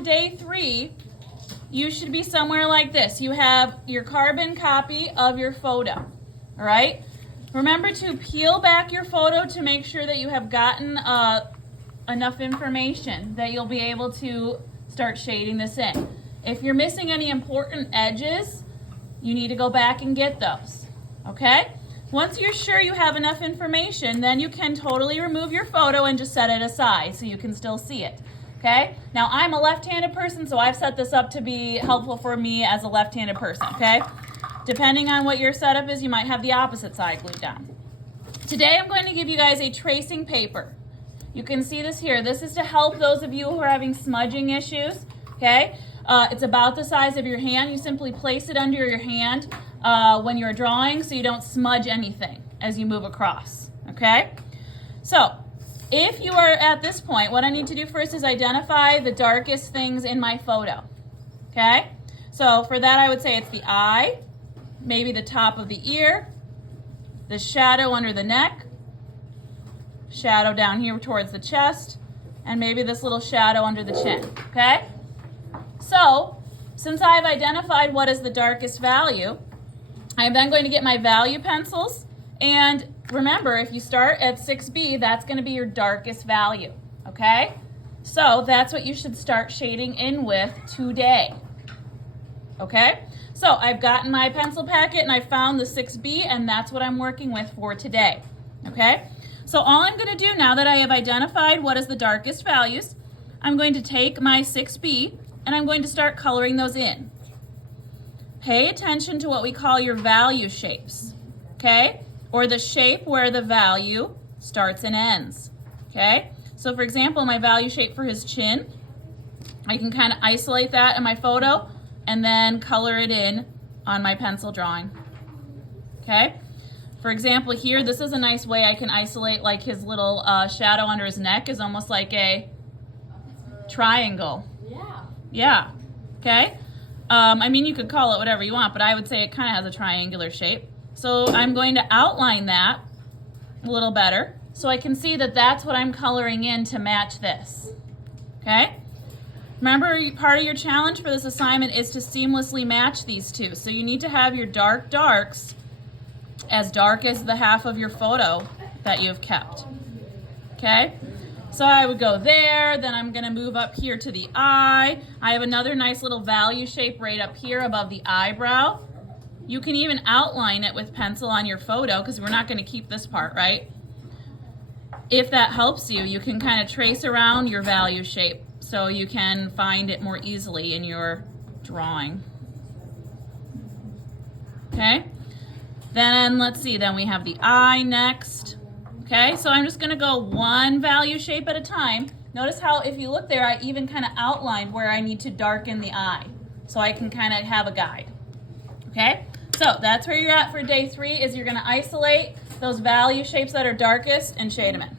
on day 3, you should be somewhere like this. You have your carbon copy of your photo, all right? Remember to peel back your photo to make sure that you have gotten enough information that you'll be able to start shading this in. If you're missing any important edges, you need to go back and get those, okay? Once you're sure you have enough information, then you can totally remove your photo and just set it aside so you can still see it, okay? Now, I'm a left-handed person, so I've set this up to be helpful for me as a left-handed person, okay? Depending on what your setup is, you might have the opposite side glued down. Today, I'm going to give you guys a tracing paper. You can see this here. This is to help those of you who are having smudging issues, okay? It's about the size of your hand. You simply place it under your hand when you're drawing so you don't smudge anything as you move across, okay? So, if you are at this point, what I need to do first is identify the darkest things in my photo, okay? So, for that, I would say it's the eye, maybe the top of the ear, the shadow under the neck, shadow down here towards the chest, and maybe this little shadow under the chin, okay? So, since I've identified what is the darkest value, I'm then going to get my value pencils, and remember, if you start at 6B, that's going to be your darkest value, okay? So, that's what you should start shading in with today, okay? So, I've gotten my pencil packet, and I found the 6B, and that's what I'm working with for today, okay? So, all I'm going to do now that I have identified what is the darkest values, I'm going to take my 6B, and I'm going to start coloring those in. Pay attention to what we call your value shapes, okay? Or the shape where the value starts and ends, okay? So for example, my value shape for his chin, I can kind of isolate that in my photo and then color it in on my pencil drawing, okay? For example, here, this is a nice way I can isolate like his little shadow under his neck is almost like a triangle. Yeah, okay? I mean, you could call it whatever you want, but I would say it kind of has a triangular shape. So I'm going to outline that a little better so I can see that that's what I'm coloring in to match this, okay? Remember, part of your challenge for this assignment is to seamlessly match these two. So you need to have your darks as dark as the half of your photo that you've kept, okay? So I would go there, then I'm gonna move up here to the eye. I have another nice little value shape right up here above the eyebrow. You can even outline it with pencil on your photo because we're not gonna keep this part, right? If that helps you, you can kind of trace around your value shape so you can find it more easily in your drawing. Okay? Then let's see, then we have the eye next. Okay, so I'm just gonna go one value shape at a time. Notice how if you look there, I even kind of outlined where I need to darken the eye so I can kind of have a guide. Okay, so that's where you're at for day 3 is you're gonna isolate those value shapes that are darkest and shade them in.